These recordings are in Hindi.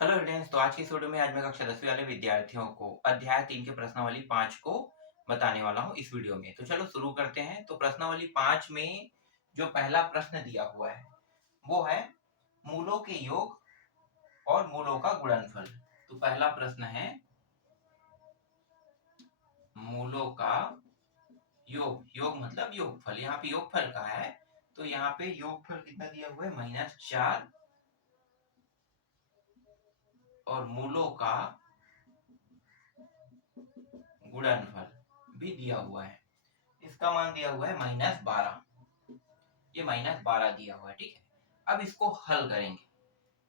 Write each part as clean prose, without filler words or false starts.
हेलो स्टूडेंट्स, तो आज की इस वीडियो में आज मैं कक्षा 10वीं वाले विद्यार्थियों को अध्याय 3 के प्रश्नावली 5 को बताने वाला हूँ इस वीडियो में। तो चलो शुरू करते हैं। तो प्रश्नावली 5 में जो पहला प्रश्न दिया हुआ है वो है मूलों के योग और मूलों का गुणनफल। तो पहला प्रश्न है मूलों का योग। योग मतलब योगफल। यहाँ पे योगफल का है, तो यहाँ पे योगफल कितना दिया हुआ है -4 और मूलों का गुणनफल भी दिया हुआ है। इसका मान दिया हुआ है -12। ये -12 दिया हुआ है, ठीक है। अब इसको हल करेंगे,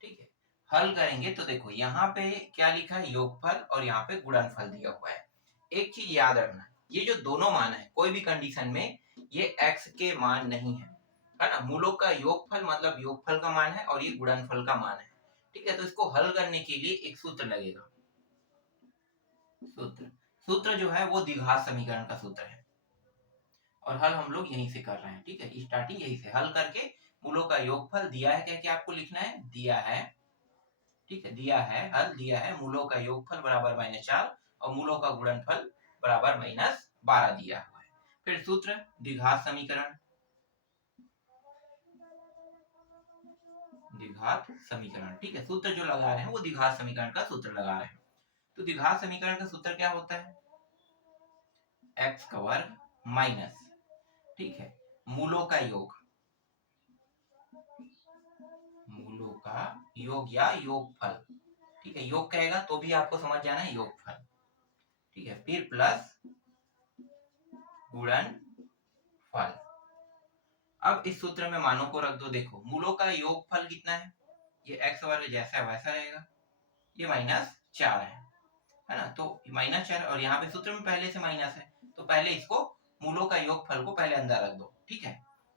ठीक है। हल करेंगे तो देखो यहाँ पे क्या लिखा है, योगफल, और यहाँ पे गुणनफल दिया हुआ है। एक चीज याद रखना, ये जो दोनों मान है कोई भी कंडीशन में ये x के मान नहीं है ना। मूलों का योगफल मतलब योगफल का मान है और ये गुणनफल का मान है, ठीक है। तो इसको हल करने के लिए एक सूत्र लगेगा। सूत्र सूत्र जो है वो द्विघात समीकरण का सूत्र है और हल हम लोग यहीं से कर रहे हैं, ठीक है। स्टार्टिंग यहीं से हल करके मूलों का योगफल दिया है, क्या क्या आपको लिखना है, दिया है, ठीक है। दिया है, हल दिया है, मूलों का योगफल बराबर -4 और मूलों का गुणनफल बराबर -12 दिया हुआ है। फिर सूत्र द्विघात समीकरण, द्विघात समीकरण, ठीक है। सूत्र जो लगा रहे हैं वो द्विघात समीकरण का सूत्र लगा रहे हैं। तो द्विघात समीकरण का सूत्र क्या होता है, x का वर्ग माइनस, ठीक है, मूलों का योग, मूलों का योग या योगफल, ठीक है। योग कहेगा तो भी आपको समझ जाना है योगफल, ठीक है। फिर प्लस गुणनफल। अब इस सूत्र में मानों को रख दो। देखो मूलों का योगफल कितना है, ये x वर्ग जैसा है वैसा रहेगा, ये -4 है ना। तो -4 और यहाँ पे सूत्र में पहले से माइनस है, तो पहले इसको मूलों का योगफल को पहले अंदर रख दो, ठीक है।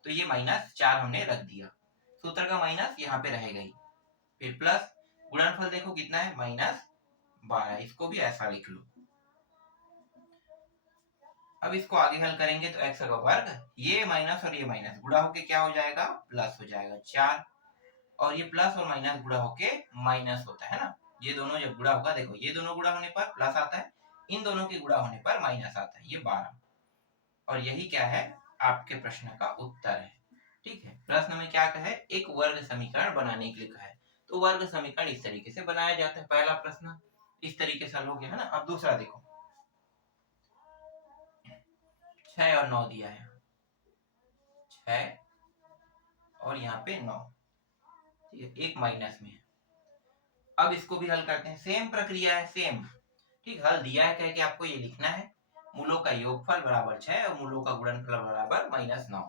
तो ये -4 हमने रख दिया, सूत्र का माइनस यहाँ पे रहेगा ही। फिर प्लस गुणनफल देखो कितना है -12, इसको भी ऐसा लिख लो। अब इसको आगे हल करेंगे तो x का वर्ग, ये माइनस और ये माइनस गुणा होके क्या हो जाएगा, प्लस हो जाएगा 4, और ये प्लस और माइनस गुणा होके माइनस होता है ना। ये दोनों जब गुणा होगा, देखो ये दोनों गुणा होने पर प्लस आता है, इन दोनों के गुणा होने पर माइनस आता है, ये 12। और यही क्या है, आपके प्रश्न का उत्तर है, ठीक है। प्रश्न में क्या कहा है, एक वर्ग समीकरण बनाने के लिए कहा है। तो वर्ग समीकरण इस तरीके से बनाया जाता है। पहला प्रश्न इस तरीके से हल हो गया है ना। अब दूसरा देखो, 6 और 9 दिया है, 6 और यहाँ पे 9, ठीक है, एक माइनस में है। अब इसको भी हल करते हैं, सेम प्रक्रिया है, सेम, ठीक। हल दिया है कह के आपको ये लिखना है, मूलों का योगफल बराबर 6 और मूलों का गुणनफल बराबर -9।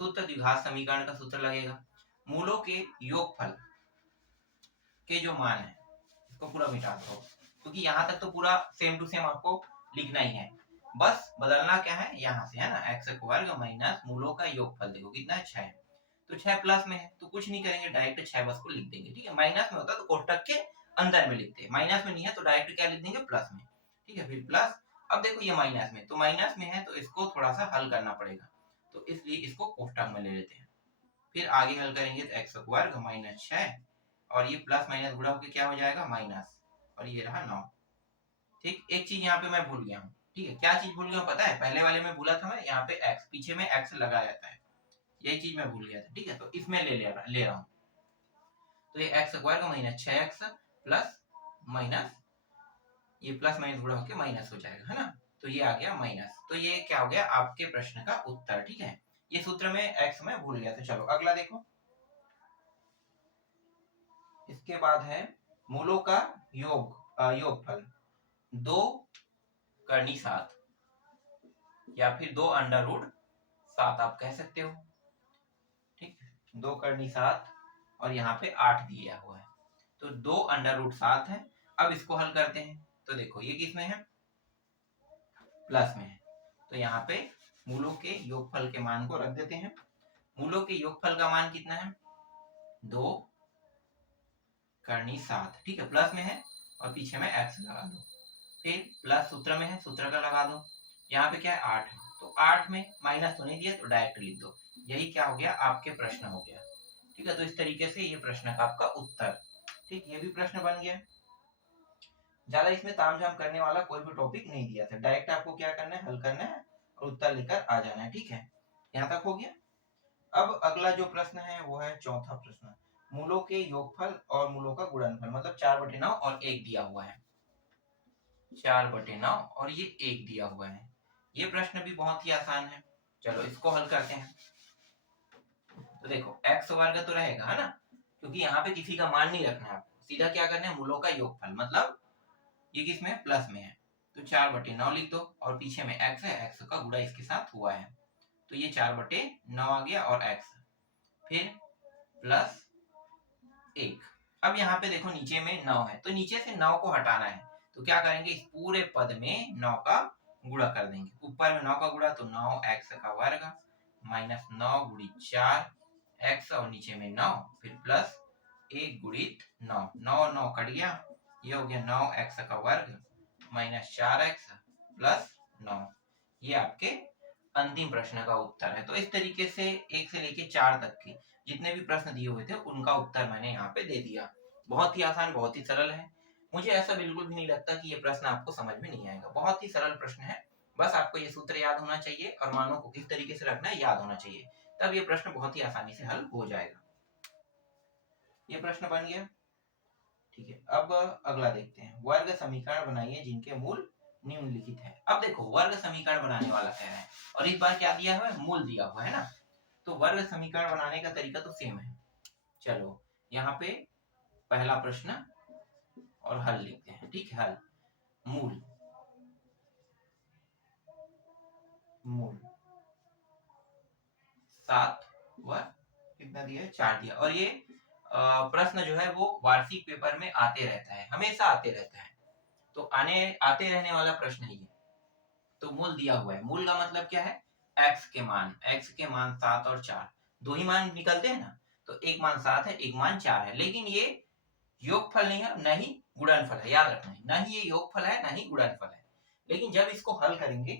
सूत्र द्विघात समीकरण का सूत्र लगेगा, मूलों के योगफल के जो मान है, इसको पूरा मिटा दो, क्योंकि यहाँ तक तो पूरा सेम टू सेम आपको लिखना ही है। बस बदलना क्या है, यहाँ से है ना, x वर्ग माइनस मूलों का योगफल, देखो कितना है 6, तो 6 प्लस में है तो कुछ नहीं करेंगे, डायरेक्ट 6 बस को लिख देंगे, ठीक है। माइनस में होता तो कोष्टक के अंदर में लिखते हैं, माइनस में नहीं है तो डायरेक्ट क्या लिख देंगे, प्लस में, ठीक है। फिर प्लस, अब देखो ये माइनस में, तो माइनस में है तो इसको थोड़ा सा हल करना पड़ेगा, तो इसलिए इसको कोष्टक में ले लेते हैं। फिर आगे हल करेंगे तो x वर्ग -6 और ये प्लस माइनस गुणा होकर क्या हो जाएगा, माइनस, और ये रहा 9, ठीक। एक चीज यहाँ पे मैं भूल गया हूँ, ठीक है। क्या चीज भूल गया हूँ पता है, पहले वाले में भूला था मैं, यहाँ पे x पीछे में x लगा रहता है, यही चीज मैं भूल गया था, ठीक है। तो इसमें ले रहा हूँ, तो ये x वर्ग -6x प्लस माइनस, ये प्लस माइनस गुणा होकर माइनस हो जाएगा, है ना। तो ये आ गया माइनस, तो ये क्या हो गया, आपके प्रश्न का उत्तर, ठीक है। ये सूत्र में x मैं भूल गया था। चलो अगला देखो, इसके बाद है मूलों का योगफल, 2 करनी 7 या फिर 2 अंडर रूट 7 आप कह सकते हो, ठीक। 2 करनी 7 और यहाँ पे 8 दिया हुआ है, तो 2 अंडर रूट 7 है। अब इसको हल करते हैं तो देखो ये किस में है, प्लस में है, तो यहाँ पे मूलों के योगफल के मान को रख देते हैं। मूलों के योगफल का मान कितना है, 2 करनी 7, ठीक है, प्लस में है और पीछे में x लगा दो। फिर प्लस सूत्र में है, सूत्र का लगा दो, यहाँ पे क्या है 8 है, तो 8 में माइनस तो नहीं दिया तो डायरेक्ट लिख दो। यही क्या हो गया, आपके प्रश्न हो गया, ठीक है। तो इस तरीके से ये प्रश्न का आपका उत्तर ठीक, ये भी प्रश्न बन गया। ज्यादा इसमें तामझाम करने वाला कोई भी टॉपिक नहीं दिया था, डायरेक्ट आपको क्या करना है, हल करना है और उत्तर लेकर आ जाना है। ठीक है, यहाँ तक हो गया। अब अगला जो प्रश्न है वो है चौथा प्रश्न, मूलों के योगफल और मूलों का गुणनफल, मतलब 4/9 और 1 दिया हुआ है, 4/9 और ये 1 दिया हुआ है। ये प्रश्न भी बहुत ही आसान है, चलो इसको हल करते हैं। तो देखो x वर्ग तो रहेगा है ना, क्योंकि यहाँ पे किसी का मान नहीं रखना है आपको, सीधा क्या करना है, मूलों का योगफल, मतलब ये किसमें, प्लस में है, तो 4/9 लिख दो और पीछे में x है, x का गुणा इसके साथ हुआ है, तो ये 4/9 आ गया और x, फिर प्लस 1। अब यहाँ पे देखो नीचे में 9 है, तो नीचे से 9 को हटाना है, तो क्या करेंगे, इस पूरे पद में 9 का गुणा कर देंगे, ऊपर में 9 का गुणा तो 9x का वर्ग माइनस 9 गुणित 4x और नीचे में 9, फिर प्लस 1 गुणित 9, 9 9 कट गया, ये हो गया 9x का वर्ग माइनस 4x प्लस 9। ये आपके अंतिम प्रश्न का उत्तर है। तो इस तरीके से 1 से लेके 4 तक के जितने भी प्रश्न दिए हुए थे उनका उत्तर मैंने यहाँ पे दे दिया। बहुत ही आसान, बहुत ही सरल है। मुझे ऐसा बिल्कुल भी नहीं लगता कि ये प्रश्न आपको समझ में नहीं आएगा, बहुत ही सरल प्रश्न है। बस आपको ये सूत्र याद होना चाहिए और मानों को किस तरीके से रखना है याद होना चाहिए, तब ये प्रश्न बहुत ही आसानी से हल हो जाएगा। ये प्रश्न बन गया। ठीक है, अब अगला देखते हैं, वर्ग समीकरण बनाइए जिनके मूल निम्नलिखित है। अब देखो वर्ग समीकरण बनाने वाला कह रहा है और इस बार क्या दिया हुआ है, मूल दिया हुआ है ना, तो वर्ग समीकरण बनाने का तरीका तो सेम है। चलो यहाँ पे पहला प्रश्न और हल लिखते हैं। ठीक है, हल, मूल, मूल 7 व कितना दिया है, 4 दिया। और ये प्रश्न जो है वो वार्षिक पेपर में आते रहता है, हमेशा आते रहता है, तो आते रहने वाला प्रश्न है ये। तो मूल दिया हुआ है, मूल का मतलब क्या है, x के मान 7 और 4, दो ही मान निकलते हैं ना, तो एक मान 7 है, एक मान 4 है, लेकिन ये योगफल नहीं है, न ही गुणनफल है, याद रखना है, न ही ये योगफल है न ही गुणनफल है। लेकिन जब इसको हल करेंगे,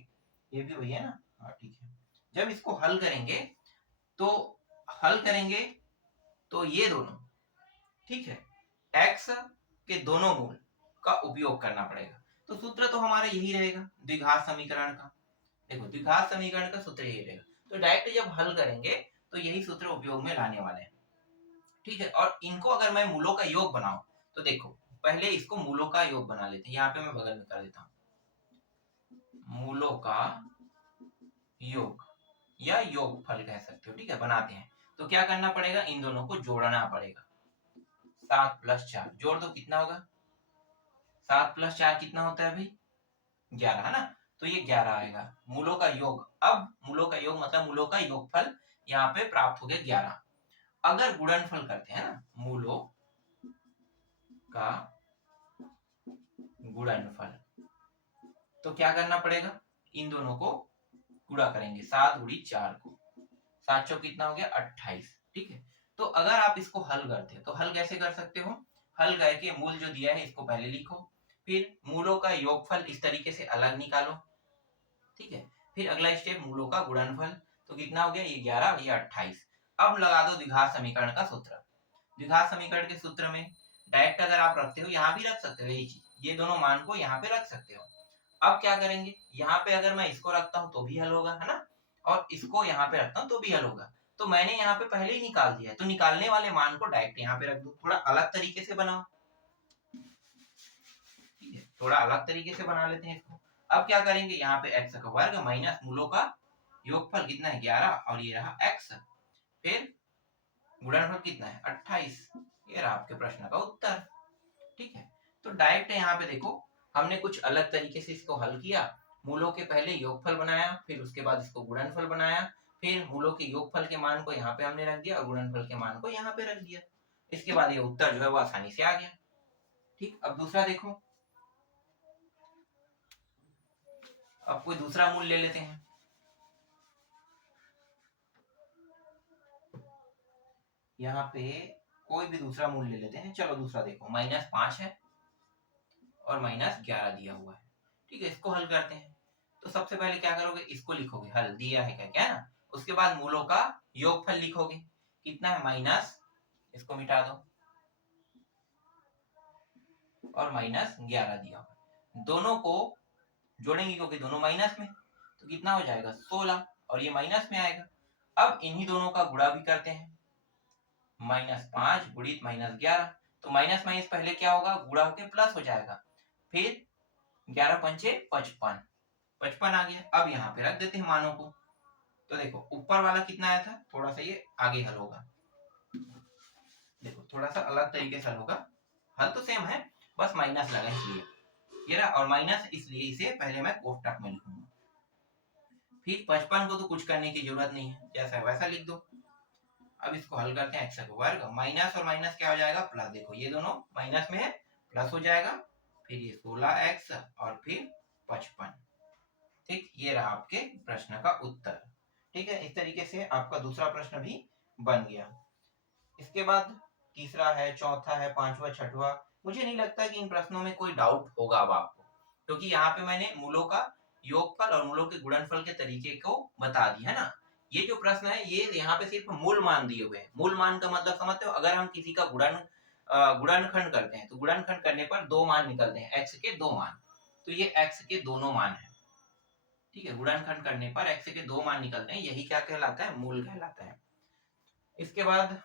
ये भी वही है ना, हाँ ठीक है, जब इसको हल करेंगे तो ये दोनों, ठीक है, x के दोनों मूल का उपयोग करना पड़ेगा। तो सूत्र तो हमारा यही रहेगा द्विघात समीकरण का। देखो द्विघात समीकरण का सूत्र यही रहेगा, तो डायरेक्ट जब हल करेंगे तो यही सूत्र उपयोग में लाने वाले हैं। ठीक है, और इनको अगर मैं मूलों का योग बनाऊं तो देखो पहले इसको मूलों का योग बना लेते हैं, यहाँ पे मैं बगल में कर देता हूँ, मूलों का योग या योगफल कह सकते हो। ठीक है, बनाते हैं, तो क्या करना पड़ेगा, इन दोनों को जोड़ना पड़ेगा। 7 + 4 जोड़ दो, कितना होगा, 7 + 4 कितना होता है भाई, 11 है ना, तो ये 11 आएगा मूलों का योग। अब मूलों का योग मतलब मूलों का योगफल यहाँ पे प्राप्त हो गया 11। अगर गुणनफल करते हैं ना, मूलों का गुणनफल, तो क्या करना पड़ेगा, इन दोनों को गुणा करेंगे, 7 गुणित 4 को, 7 चौक कितना हो गया 28। ठीक है, तो अगर आप इसको हल करते हैं तो हल कैसे कर सकते हो, हल करके मूल जो दिया है इसको पहले लिखो, फिर मूलों का योगफल इस तरीके से अलग निकालो। ठीक है, फिर अगला स्टेप मूलों का गुणनफल, तो कितना हो गया, ये 11 ये 28। अब लगा दो द्विघात समीकरण का सूत्र। द्विघात समीकरण के सूत्र में डायरेक्ट अगर आप रखते हो, यहाँ भी रख सकते हो, यही चीज, ये दोनों मान को यहाँ पे रख सकते हो। अब क्या करेंगे, यहाँ पे अगर मैं इसको रखता हूँ तो भी हल होगा है ना, और इसको यहाँ पे रखता हूँ तो भी हल होगा। तो मैंने यहाँ पे पहले ही निकाल दिया है, तो निकालने वाले मान को डायरेक्ट यहाँ पे रख दो, थोड़ा अलग तरीके से बनाओ। ठीक है, थोड़ा अलग तरीके से बना लेते हैं इसको। अब क्या करेंगे, यहाँ पे x का वर्ग माइनस मूलों का योगफल कितना है 11 और ये रहा x, फिर गुणनफल कितना है 28, ये रहा आपके प्रश्न का उत्तर। ठीक है, तो डायरेक्ट यहाँ पे देखो हमने कुछ अलग तरीके से इसको हल किया, मूलों के पहले योगफल बनाया, फिर उसके बाद इसको गुणनफल बनाया, फिर मूलों के योगफल के मान को यहाँ पे हमने रख दिया और गुणनफल के मान को यहाँ पे रख दिया, इसके बाद ये उत्तर जो है वो आसानी से आ गया। ठीक, अब दूसरा देखो, अब कोई दूसरा मूल ले लेते हैं। यहाँ पे कोई भी दूसरा मूल ले लेते हैं, चलो दूसरा देखो, -5 है और -11 दिया हुआ है। ठीक है, इसको हल करते हैं, तो सबसे पहले क्या करोगे, इसको लिखोगे, हल दिया है क्या क्या है ना, उसके बाद मूलों का योगफल लिखोगे, कितना है माइनस, इसको मिटा दो, और -11 दिया हुआ। दोनों को जोड़ेंगे क्योंकि दोनों माइनस में, तो कितना हो जाएगा 16 और ये माइनस में आएगा। अब इन्हीं दोनों का गुणा भी करते हैं, -5 गुणित -11, तो माइनस माइनस पहले क्या होगा, गुणा होके प्लस हो जाएगा, फिर 11 पंचे 55, 55 आ गया। अब यहाँ पे रख देते हैं मानों को। तो देखो ऊपर वाला कितना आया था, थोड़ा सा ये आगे हल होगा, देखो थोड़ा सा अलग तरीके से हल होगा, हल तो सेम है, बस माइनस लगा इसलिए ये रहा, और माइनस इसलिए इसे पहले मैं कोष्टक में लिखूंगा। फिर 55 को तो कुछ करने की जरूरत नहीं है, जैसा वैसा लिख दो। अब इसको हल करते हैं, एक्स का वर्ग माइनस और माइनस क्या हो जाएगा प्लस, देखो ये दोनों माइनस में है, प्लस हो जाएगा, फिर ये 16x और फिर 55। ठीक, ये रहा आपके प्रश्न का उत्तर। ठीक है, इस तरीके से आपका दूसरा प्रश्न भी बन गया। इसके बाद तीसरा है, चौथा है, पांचवा, छठवा, मुझे नहीं लगता कि इन प्रश्नों में कोई डाउट होगा अब आपको, क्योंकि यहाँ पे मैंने मूलों का योगफल और मूलों के गुणनफल के तरीके को बता दिया है ना। ये जो प्रश्न है ये यहाँ पे सिर्फ मूल मान दिए हुए हैं। मूल मान का मतलब समझते हो, अगर हम किसी का गुणनखंड करते हैं तो गुणनखंड करने पर दो मान निकलते हैं, एक्स के दो मान, तो ये एक्स के दोनों मान है। ठीक है, गुणनखंड करने पर एक्स के दो मान निकलते हैं, यही क्या कहलाता है, मूल कहलाता है। इसके बाद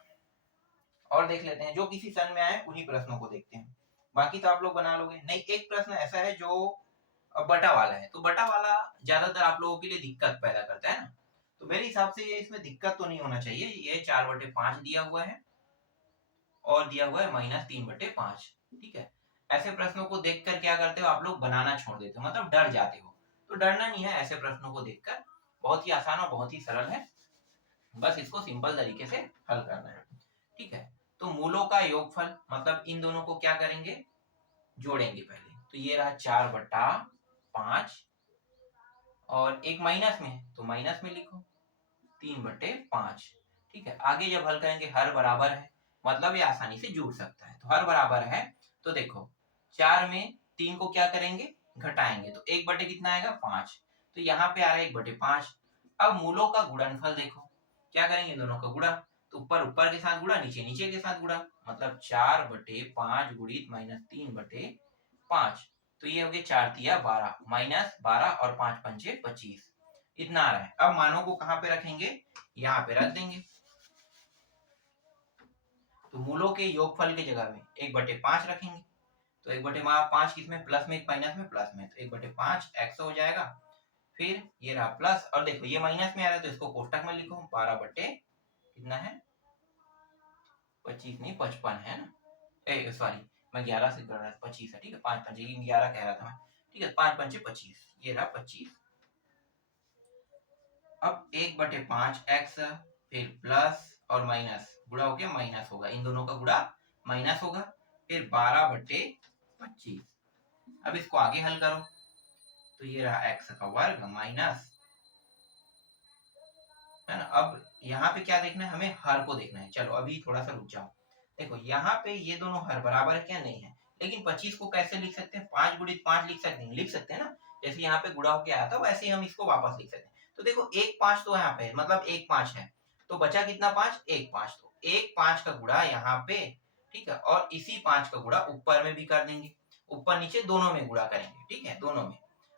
और देख लेते हैं, जो किसी सन में आए उन्हीं प्रश्नों को देखते हैं, बाकी तो आप लोग बना लोगे। नहीं, एक प्रश्न ऐसा है जो बटा वाला है, तो बटा वाला ज्यादातर आप लोगों के लिए दिक्कत पैदा करता है ना, तो मेरे हिसाब से ये इसमें दिक्कत तो नहीं होना चाहिए। ये 4/5 दिया हुआ है और दिया हुआ है -3/5। ठीक है, ऐसे प्रश्नों को देखकर क्या करते हो आप लोग, बनाना छोड़ देते हो, मतलब डर जाते हो। तो डरना नहीं है, ऐसे प्रश्नों को देखकर बहुत ही आसान और बहुत ही सरल है, बस इसको सिंपल तरीके से हल करना है। ठीक है, तो मूलों का योगफल मतलब इन दोनों को क्या करेंगे, जोड़ेंगे पहले, तो ये रहा 4/5 और एक माइनस में है तो माइनस में लिखो 3/5। ठीक है, आगे जब हल करेंगे हर बराबर है, मतलब ये आसानी से जुड़ सकता है, तो हर बराबर है, तो देखो 4 में 3 को क्या करेंगे, घटाएंगे, तो 1 बटे कितना आएगा 5, तो यहाँ पे आ रहा है 1/5। अब मूलों का गुणनफल देखो, क्या करेंगे, दोनों का गुणा, तो ऊपर ऊपर के साथ गुणा, नीचे नीचे के साथ गुणा, मतलब 4/5 गुणित -3/5, तो ये हो गया 4×3 = 12, -12 और 5×5 = 25, इतना आ रहा है। अब मानों को कहां पे रखेंगे, यहाँ पे रख देंगे, तो मूलों के योगफल की जगह में 1/5 रखेंगे, तो 1/5 किसमें, प्लस में, एक माइनस में, प्लस में, तो 1/5 x हो जाएगा, फिर ये रहा प्लस, और देखो ये माइनस में आ रहा है तो इसको कोष्टक में लिखो, 12 बटे कितना है 25 नहीं 55 है ना, सॉरी मैं 11 से कर रहा था, 25 है। ठीक है, 5×5 11 कह रहा था मैं, ठीक है, 5×5 = 25, ये रहा 25। अब 1/5 x, फिर प्लस और माइनस, गुणा होके माइनस होगा, इन दोनों का गुणा माइनस होगा, फिर 12/25। अब इसको आगे हल करो, तो ये रहा x का वर्ग माइनस, है ना। अब यहाँ पे क्या देखना है, हमें हर को देखना है। चलो अभी थोड़ा सा रुक जाओ, देखो यहाँ पे ये दोनों हर बराबर है क्या, नहीं है, लेकिन 25 को कैसे लिख सकते हैं, 5×5 लिख सकते हैं ना, जैसे यहाँ पे गुणा होके आया था वैसे ही हम इसको वापस लिख सकते हैं। तो देखो 1/5 तो यहाँ पे है, मतलब 1/5 है, तो बचा कितना 5, 1/5, तो 1/5 का गुणा यहाँ पे, ठीक है, और इसी 5 का गुणा ऊपर में भी कर देंगे, ऊपर नीचे दोनों में गुणा करेंगे, ठीक है, दोनों में।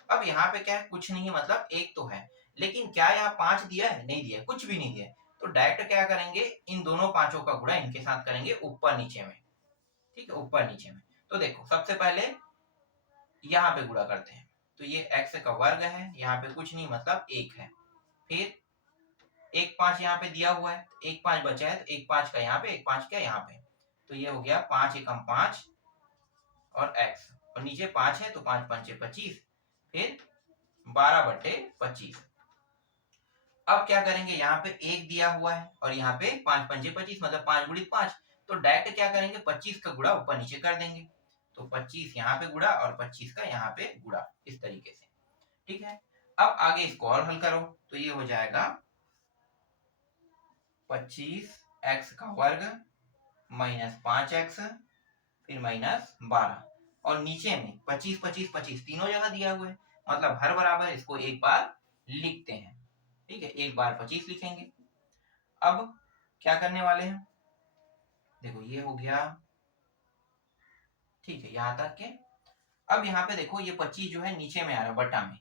अब यहाँ पे क्या है, कुछ नहीं है, मतलब एक तो है, लेकिन क्या यहाँ 5 दिया है, नहीं दिया, कुछ भी नहीं दिया, तो डायरेक्ट क्या करेंगे, इन दोनों पांचों का गुणा इनके साथ करेंगे ऊपर नीचे में, ठीक है, ऊपर नीचे में। तो देखो सबसे पहले यहाँ पे गुणा करते हैं, तो ये x का वर्ग है, यहाँ पे कुछ नहीं मतलब 1 है, फिर 1/5 यहाँ पे दिया हुआ है, 1/5 बचा है, तो 1/5 का यहाँ पे, 1/5 का यहाँ पे, तो ये हो गया 5 एकम 5 और x, और नीचे 5 है तो 5×5 = 25, फिर 12/25। अब क्या करेंगे, यहाँ पे 1 दिया हुआ है और यहाँ पे 5×5 = 25, मतलब 5×5, तो डायरेक्ट क्या करेंगे, 25 का गुणा ऊपर नीचे कर देंगे, तो 25 यहाँ पे गुणा और 25 का यहाँ पे गुणा, इस तरीके से। ठीक है, अब आगे इसको और हल करो, तो ये हो जाएगा 25x का वर्ग -5x, फिर -12, और नीचे में 25 25 25 तीनों जगह दिया हुआ है, मतलब हर बराबर, इसको एक बार लिखते हैं, ठीक है, एक बार 25 लिखेंगे। अब क्या करने वाले हैं, देखो ये हो गया ठीक है, यहाँ तक के। अब यहाँ पे देखो ये 25 जो है नीचे में आ रहा है बटा में,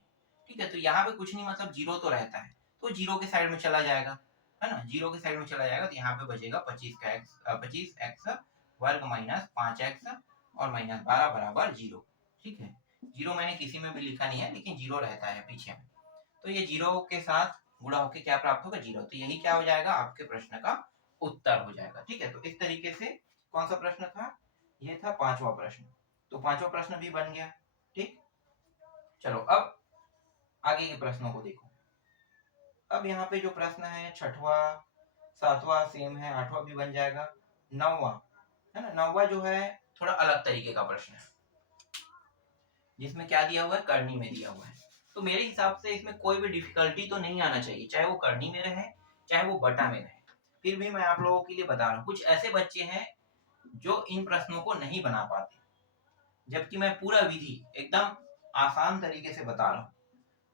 ठीक है, तो यहाँ पे कुछ नहीं, मतलब जीरो तो रहता है, तो जीरो के साइड में चला जाएगा, है ना, जीरो के साइड में चला जाएगा, तो यहाँ पे बचेगा 25 एक्स वर्ग माइनस 5x और माइनस 12 बराबर जीरो। ठीक है, जीरो मैंने किसी में भी लिखा नहीं है, लेकिन जीरो रहता है पीछे में, तो ये जीरो के साथ गुणा होकर क्या प्राप्त होगा, जीरो। तो यही क्या हो जाएगा, आपके प्रश्न का उत्तर हो जाएगा। ठीक है, तो इस तरीके से कौन सा प्रश्न था, ये था पांचवा प्रश्न। तो पांचवा प्रश्न भी बन गया। ठीक, चलो अब आगे के प्रश्नों को देखो। अब यहाँ पे जो प्रश्न है छठवा, सातवां सेम है, आठवां भी बन जाएगा, नौवा है ना, नौवा जो है थोड़ा अलग तरीके का प्रश्न है, जिसमें क्या दिया हुआ है, करनी में दिया हुआ है। तो मेरे हिसाब से इसमें कोई भी डिफिकल्टी तो नहीं आना चाहिए, चाहे वो करनी में रहे चाहे वो बटा में रहे। फिर भी मैं आप लोगों के लिए बता रहा हूँ, कुछ ऐसे बच्चे हैं जो इन प्रश्नों को नहीं बना पाते, जबकि मैं पूरा विधि एकदम आसान तरीके से बता रहा हूँ।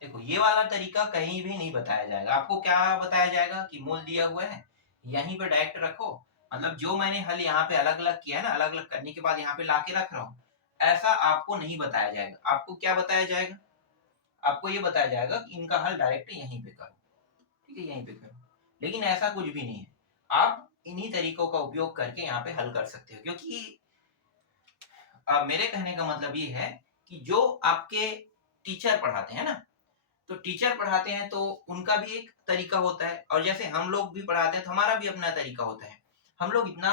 देखो ये वाला तरीका कहीं भी नहीं बताया जाएगा, आपको क्या बताया जाएगा कि मूल दिया हुआ है, यहीं पे डायरेक्ट रखो, मतलब जो मैंने हल यहाँ पे अलग अलग किया है ना, अलग अलग करने के बाद यहाँ पे लाके रख रहा हूँ, ऐसा आपको नहीं बताया जाएगा। आपको क्या बताया जाएगा, आपको ये बताया जाएगा कि इनका हल डायरेक्ट यहीं पे करो, ठीक है, यहीं पे करो। लेकिन ऐसा कुछ भी नहीं है, आप इन्हीं तरीकों का उपयोग करके यहाँ पे हल कर सकते हो, क्योंकि मेरे कहने का मतलब ये है कि जो आपके टीचर पढ़ाते हैं ना, तो टीचर पढ़ाते हैं तो उनका भी एक तरीका होता है, और जैसे हम लोग भी पढ़ाते हैं तो हमारा भी अपना तरीका होता है। हम लोग इतना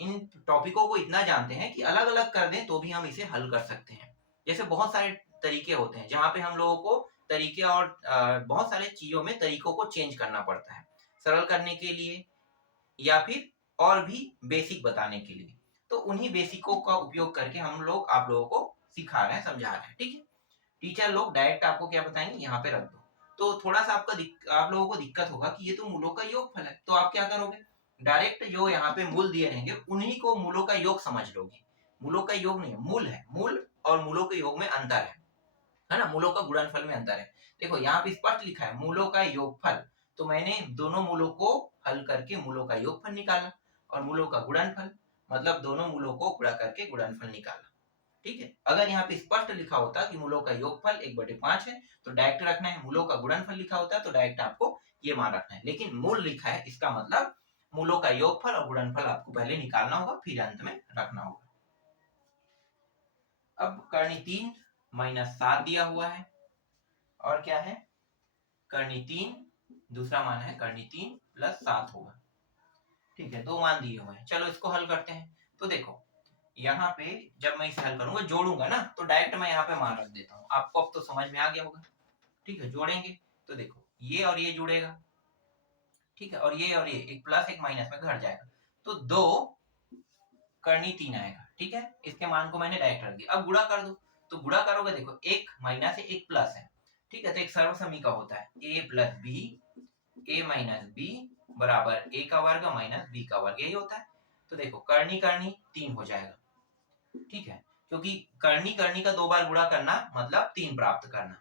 इन टॉपिकों को इतना जानते हैं कि अलग अलग कर दें तो भी हम इसे हल कर सकते हैं। जैसे बहुत सारे तरीके होते हैं जहाँ पे हम लोगों को तरीके और बहुत सारे चीजों में तरीकों को चेंज करना पड़ता है, सरल करने के लिए या फिर और भी बेसिक बताने के लिए। तो उन्हीं बेसिकों का उपयोग करके हम लोग आप लोगों को सिखा रहे हैं, समझा रहे हैं। ठीक है, टीचर लोग डायरेक्ट आपको क्या बताएंगे, यहाँ पे रख दो, तो थोड़ा सा आप लोगों को दिक्कत होगा कि ये तो मूलों का योगफल है, तो आप क्या करोगे, डायरेक्ट जो यहाँ पे मूल दिए रहेंगे उन्हीं को मूलों का योग समझ लोगे। मूलों का योग नहीं है, मूल है, मूल और मूलों के योग में अंतर है ना, मूलों का गुणनफल में अंतर है। देखो यहाँ पे स्पष्ट लिखा है मूलों का योगफल, तो मैंने दोनों मूलों को हल करके मूलों का योगफल निकाला, और मूलों का गुणनफल मतलब दोनों मूलों को गुणा करके गुणनफल निकाला। ठीक है, अगर यहाँ पे स्पष्ट लिखा होता कि मूलों का योगफल 1/5 है तो डायरेक्ट रखना है, मूलों का गुणनफल लिखा होता है तो डायरेक्ट आपको ये मान रखना है, लेकिन मूल लिखा है, इसका मतलब मूलों का योगफल और गुणनफल आपको पहले निकालना होगा, फिर अंत में रखना होगा। अब करनी 3 -7 दिया हुआ है, और क्या है, करनी 3 दूसरा मान है, करनी 3 + 7 होगा। ठीक है, दो मान दिए हुए हैं, चलो इसको हल करते हैं। तो देखो यहाँ पे जब मैं इसे हल करूंगा, जोड़ूंगा ना, तो डायरेक्ट मैं यहाँ पे मान रख देता हूँ, आपको अब तो समझ में आ गया होगा। ठीक है, जोड़ेंगे तो देखो ये और ये जुड़ेगा, ठीक है, और ये एक प्लस एक माइनस में घट जाएगा, तो 2 करनी 3 आएगा। ठीक है, इसके मान को मैंने डायरेक्ट रख दिया। अब गुणा कर दो, तो गुणा करोगे, देखो एक माइनस है एक प्लस है, ठीक है, तो एक सर्वसमी का होता है a + b, a - b बराबर a का वर्ग माइनस b का वर्ग, यही होता है। तो देखो करनी करनी 3 हो जाएगा, ठीक है, क्योंकि करनी करनी का 2 बार गुणा करना मतलब 3 प्राप्त करना,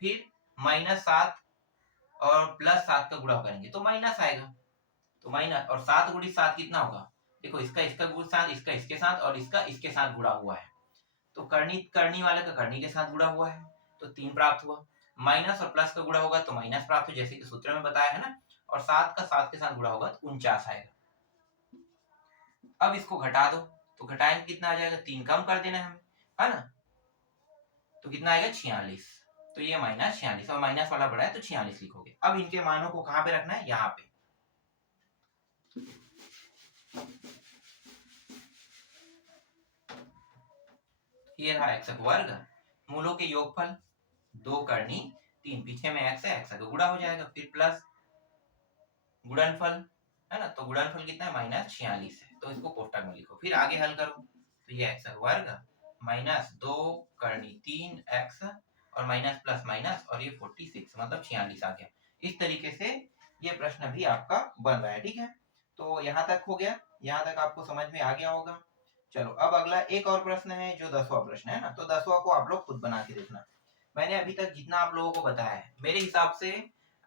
फिर -7 और +7 का गुणा करेंगे तो माइनस आएगा, तो माइनस, और 7 × 7 कितना होगा, देखो इसका इसका गुण 7, इसका इसके साथ और इसका इसके साथ गुणा हुआ है, तो करनी करनी वाले का करनी के साथ गुणा हुआ है तो 3 प्राप्त हुआ, माइनस और प्लस का गुणा होगा तो माइनस प्राप्त हो, जैसे कि सूत्र में बताया है ना, और 7 का 7 के साथ गुणा होगा तो 49 आएगा। अब इसको घटा दो, तो घटाएंगे कितना आ जाएगा, 3 कम कर देना है हमें, है ना, तो कितना आएगा 46, तो ये -46 और माइनस वाला बड़ा है तो 46 लिखोगे। अब इनके मानों को कहाँ पे रखना है, यहाँ पे, ये रहा x वर्ग, मूलों के योगफल 2 करनी 3, पीछे में x है, x का गुणा हो जाएगा, फिर प्लस गुणनफल है ना, तो गुणनफल कितना है -46 है, तो इसको कोष्टक में लिखो, फिर आगे हल करो, तो ये x वर्ग -2 करनी 3 x और माइनस प्लस माइनस, और ये 46 मतलब 46 आ गया। इस तरीके से ये प्रश्न भी आपका बन रहा है। ठीक है, तो यहाँ तक हो गया, यहाँ तक आपको समझ में आ गया होगा। चलो अब अगला एक और प्रश्न है जो 10वां प्रश्न है ना, तो 10वां को आप लोग खुद बना के देखना। मैंने अभी तक जितना आप लोगों को बताया है, मेरे हिसाब से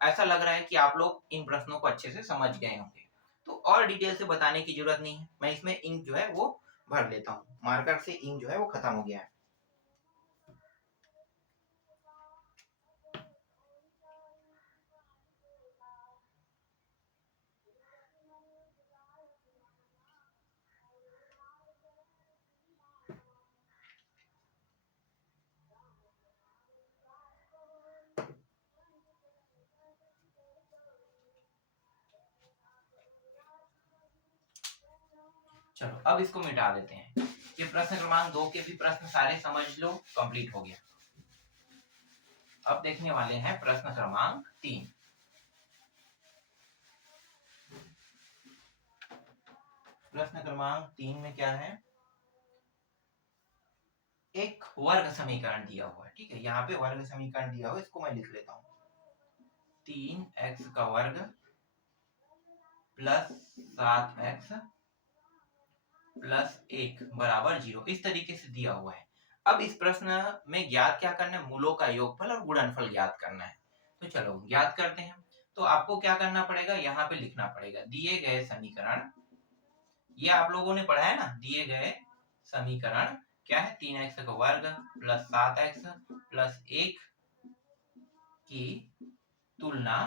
ऐसा लग रहा है कि आप लोग इन प्रश्नों को अच्छे से समझ गए होंगे, तो और डिटेल से बताने की जरूरत नहीं है, मैं इसमें इंक जो है वो भर लेता हूँ, मार्कर से इंक जो है वो खत्म हो गया है। चलो अब इसको मिटा देते हैं। ये प्रश्न क्रमांक 2 के भी प्रश्न सारे समझ लो, कंप्लीट हो गया। अब देखने वाले हैं प्रश्न क्रमांक 3। प्रश्न क्रमांक 3 में क्या है, एक वर्ग समीकरण दिया हुआ है। ठीक है, यहाँ पे वर्ग समीकरण दिया हुआ है, इसको मैं लिख लेता हूँ। 3x का वर्ग प्लस 7x प्लस 1 बराबर 0, इस तरीके से दिया हुआ है। अब इस प्रश्न में ज्ञात क्या करना है, मूलों का योगफल और गुणनफल ज्ञात करना है। तो चलो ज्ञात करते हैं। तो आपको क्या करना पड़ेगा, यहाँ पे लिखना पड़ेगा दिए गए समीकरण, ये आप लोगों ने पढ़ा है ना, दिए गए समीकरण क्या है, 3x का वर्ग प्लस 7x प्लस 1 की तुलना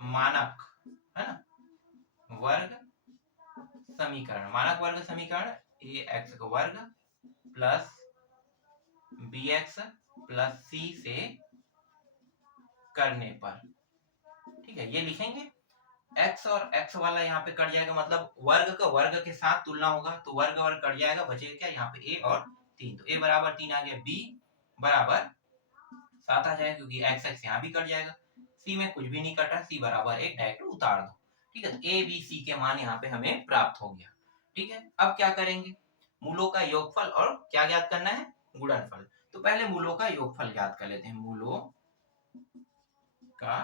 मानक, है ना, वर्ग समीकरण, मानक वर्ग समीकरण ax का वर्ग प्लस bx प्लस c से करने पर। ठीक है, ये लिखेंगे। x और x वाला यहाँ पे कट जाएगा, मतलब वर्ग का वर्ग के साथ तुलना होगा, तो वर्ग वर्ग कट जाएगा, बचेगा क्या यहाँ पे a और 3, तो a बराबर 3 आ गया, b बराबर 7 आ जाएगा, क्योंकि x x यहाँ भी कट जाएगा, c में कुछ भी नहीं कटा, c बराबर 1 डायरेक्ट उतार दो। ठीक है, a b c के मान यहाँ पे हमें प्राप्त हो गया। ठीक है, अब क्या करेंगे, मूलों का योगफल और क्या ज्ञात करना है, गुणनफल। तो पहले मूलों का योगफल ज्ञात कर लेते हैं। मूलों का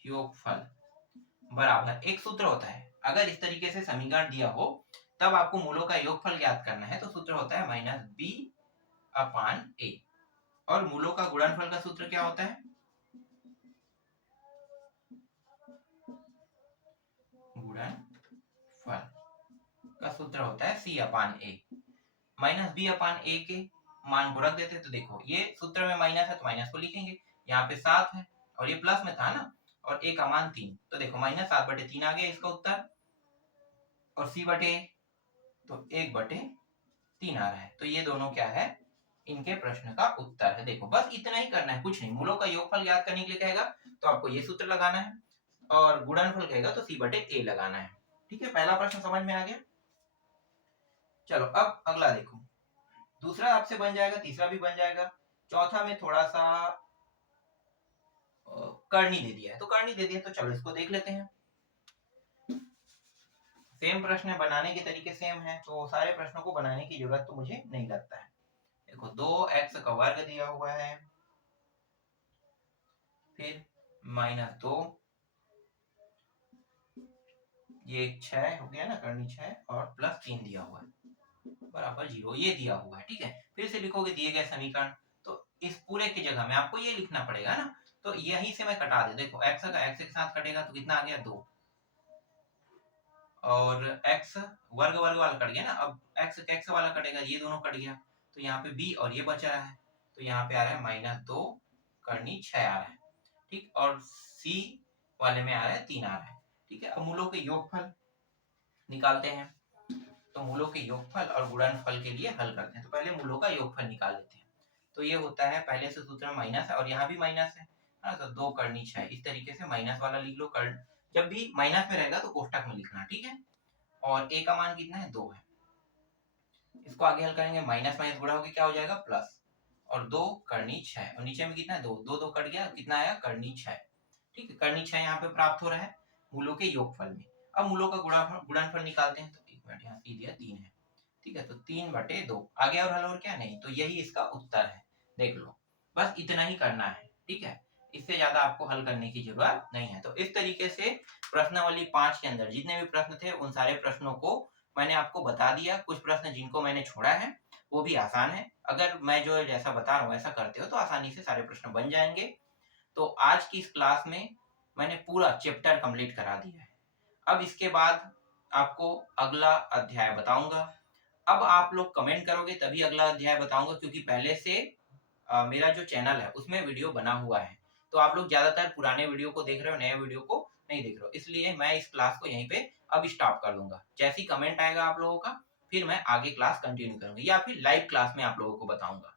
योगफल बराबर, एक सूत्र होता है, अगर इस तरीके से समीकरण दिया हो तब आपको मूलों का योगफल ज्ञात करना है, तो सूत्र होता है माइनस बी अपान ए। और मूलों का गुणनफल का सूत्र क्या होता है, गुणनफल का सूत्र होता है सी अपान ए। माइनस बी अपान ए के मान को रख देते, तो देखो ये सूत्र में माइनस है तो माइनस को लिखेंगे, यहाँ पे 7 है और ये प्लस में था ना, और ए का मान 3, तो देखो माइनस 7/3 आ गया इसका उत्तर, और सी बटे तो 1/3 आ रहा है, तो ये दोनों क्या है, इनके प्रश्न का उत्तर है। देखो बस इतना ही करना है, कुछ नहीं। मूलों का योगफल ज्ञात करने के लिए कहेगा तो आपको ये सूत्र लगाना है, और गुणनफल कहेगा तो c/a लगाना है। ठीक है, पहला प्रश्न समझ में आ गया। चलो अब अगला देखो, दूसरा आपसे बन जाएगा, तीसरा भी बन जाएगा, चौथा में थोड़ा सा करनी दे दिया है, तो करनी दे दिया तो चलो इसको देख लेते हैं। सेम प्रश्न बनाने के तरीके सेम है, तो सारे प्रश्नों को बनाने की जरूरत तो मुझे नहीं लगता है। देखो 2x का वर्ग दिया हुआ है, फिर -2, ये 6 हो गया ना, करनी 6 और प्लस 3 दिया हुआ है बराबर 0, ये दिया हुआ है। ठीक है, फिर से लिखोगे दिए गए समीकरण, तो इस पूरे की जगह में आपको ये लिखना पड़ेगा ना, तो यहीं से मैं कटा दे, देखो x का x के साथ कटेगा तो कितना आ गया 2, और x वर्ग वर्ग वाला कट गया ना, अब x वाला कटेगा, ये दोनों कट गया, तो यहाँ पे b और ये बचा है, तो यहाँ पे आ रहा है -2 करनी 6 आ रहा है। ठीक, और c वाले में आ रहा है 3 आ रहा है। ठीक है, अब मूलों के योगफल निकालते हैं, तो मूलों के योगफल और गुणनफल के लिए हल करते हैं। तो पहले मूलों का योगफल निकाल लेते हैं, तो ये होता है, पहले से सूत्र में माइनस है और यहाँ भी माइनस है ना, तो 2 करनी 6, इस तरीके से माइनस वाला लिख लो, कर जब भी माइनस में रहेगा तो कोष्टक में लिखना। ठीक है, और a का मान कितना है 2 है, इसको आगे हल करेंगे, माइनस माइनस गुणा होकर क्या हो जाएगा प्लस, और 2 करनी 6, और नीचे में कितना है 2, 2 2 कट गया, कितना आया करनी 6। ठीक है, करनी 6 यहाँ पे प्राप्त हो रहा है मूलों के योगफल में। अब मूलों का गुणनफल निकालते हैं, तो एक मिनट, यहाँ सी दिया 3 है। ठीक है, तो 3/2 आगे और हल और क्या नहीं, तो यही इसका उत्तर है। देख लो, बस इतना ही करना है। ठीक है, इससे ज्यादा आपको हल करने की जरूरत नहीं है। तो इस तरीके से प्रश्नावली 5 के अंदर जितने भी प्रश्न थे उन सारे प्रश्नों को मैंने आपको बता दिया। कुछ प्रश्न जिनको मैंने छोड़ा है वो भी आसान है, अगर मैं जो जैसा बता रहा हूँ ऐसा करते हो तो आसानी से सारे प्रश्न बन जाएंगे। तो आज की इस क्लास में मैंने पूरा चैप्टर कंप्लीट करा दिया है। अब इसके बाद आपको अगला अध्याय बताऊंगा, अब आप लोग कमेंट करोगे तभी अगला अध्याय बताऊंगा, क्योंकि पहले से मेरा जो चैनल है उसमें वीडियो बना हुआ है। तो आप लोग ज्यादातर पुराने वीडियो को देख रहे हो, नए वीडियो को नहीं देख रहे हो, इसलिए मैं इस क्लास को यहीं पे अब स्टॉप कर दूंगा। जैसे ही कमेंट आएगा आप लोगों का, फिर मैं आगे क्लास कंटिन्यू करूंगा या फिर लाइव क्लास में आप लोगों को बताऊंगा।